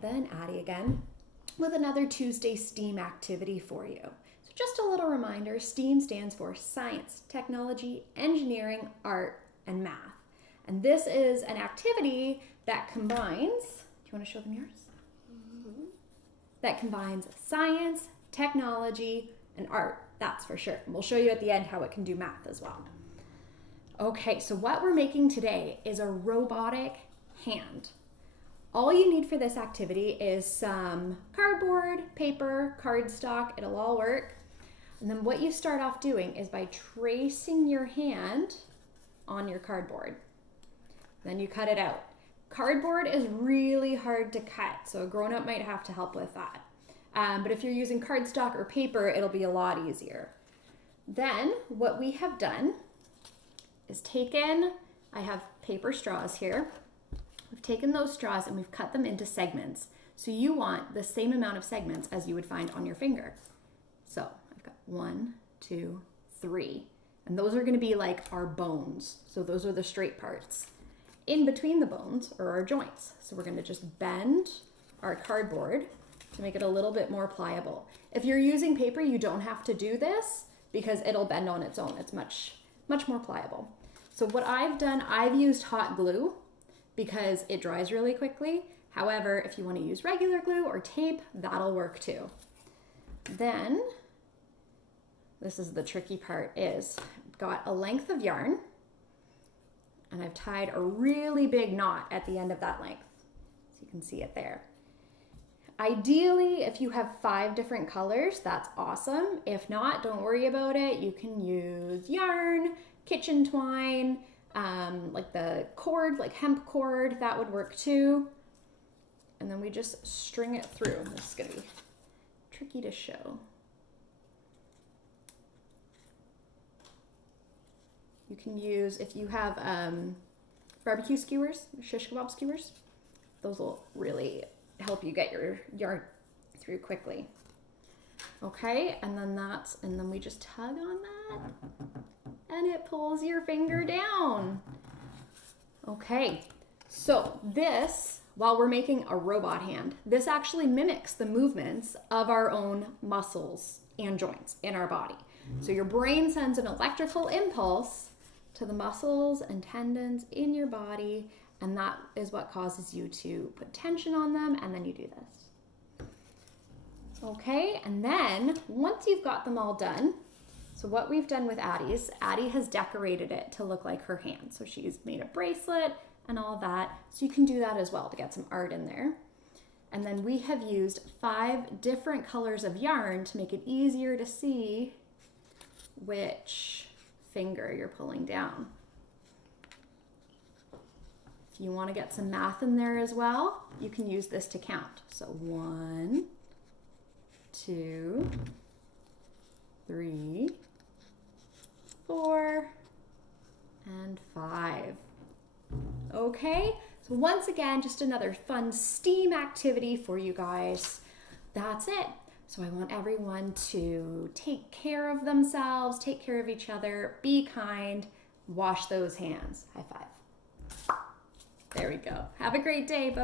Samantha and Addie again with another Tuesday STEAM activity for you. So just a little reminder, STEAM stands for science, technology, engineering, art, and math. And this is an activity that combines, do you want to show them yours? Mm-hmm. That combines science, technology, and art, that's for sure. And we'll show you at the end how it can do math as well. Okay, so what we're making today is a robotic hand. All you need for this activity is some cardboard, paper, cardstock, it'll all work. And then what you start off doing is by tracing your hand on your cardboard. Then you cut it out. Cardboard is really hard to cut, so a grown-up might have to help with that. But if you're using cardstock or paper, it'll be a lot easier. Then what we have done is I have paper straws here. We've taken those straws and we've cut them into segments. So you want the same amount of segments as you would find on your finger. So I've got 1, 2, 3. And those are going to be like our bones. So those are the straight parts. In between the bones are our joints. So we're going to just bend our cardboard to make it a little bit more pliable. If you're using paper, you don't have to do this because it'll bend on its own. It's much more pliable. So what I've done, I've used hot glue because it dries really quickly. However, if you want to use regular glue or tape, that'll work too. Then, this is the tricky part, is I've got a length of yarn and I've tied a really big knot at the end of that length. So you can see it there. Ideally, if you have 5 different colors, that's awesome. If not, don't worry about it. You can use yarn, kitchen twine, like the cord, like hemp cord, that would work too. And then we just string it through. This is gonna be tricky to show. You can use, if you have barbecue skewers, shish kebab skewers, those will really help you get your yarn through quickly. Okay, and then we just tug on that and it pulls your finger down. Okay, so this, while we're making a robot hand, this actually mimics the movements of our own muscles and joints in our body. So your brain sends an electrical impulse to the muscles and tendons in your body, and that is what causes you to put tension on them, and then you do this. Okay, and then once you've got them all done, so what we've done with Addie has decorated it to look like her hand. So she's made a bracelet and all that. So you can do that as well to get some art in there. And then we have used 5 different colors of yarn to make it easier to see which finger you're pulling down. If you want to get some math in there as well, you can use this to count. So 1, 2, 3, 4, and 5. Okay, so once again, just another fun STEAM activity for you guys. That's it. So I want everyone to take care of themselves, take care of each other, be kind, wash those hands. High five. There we go. Have a great day. Bye.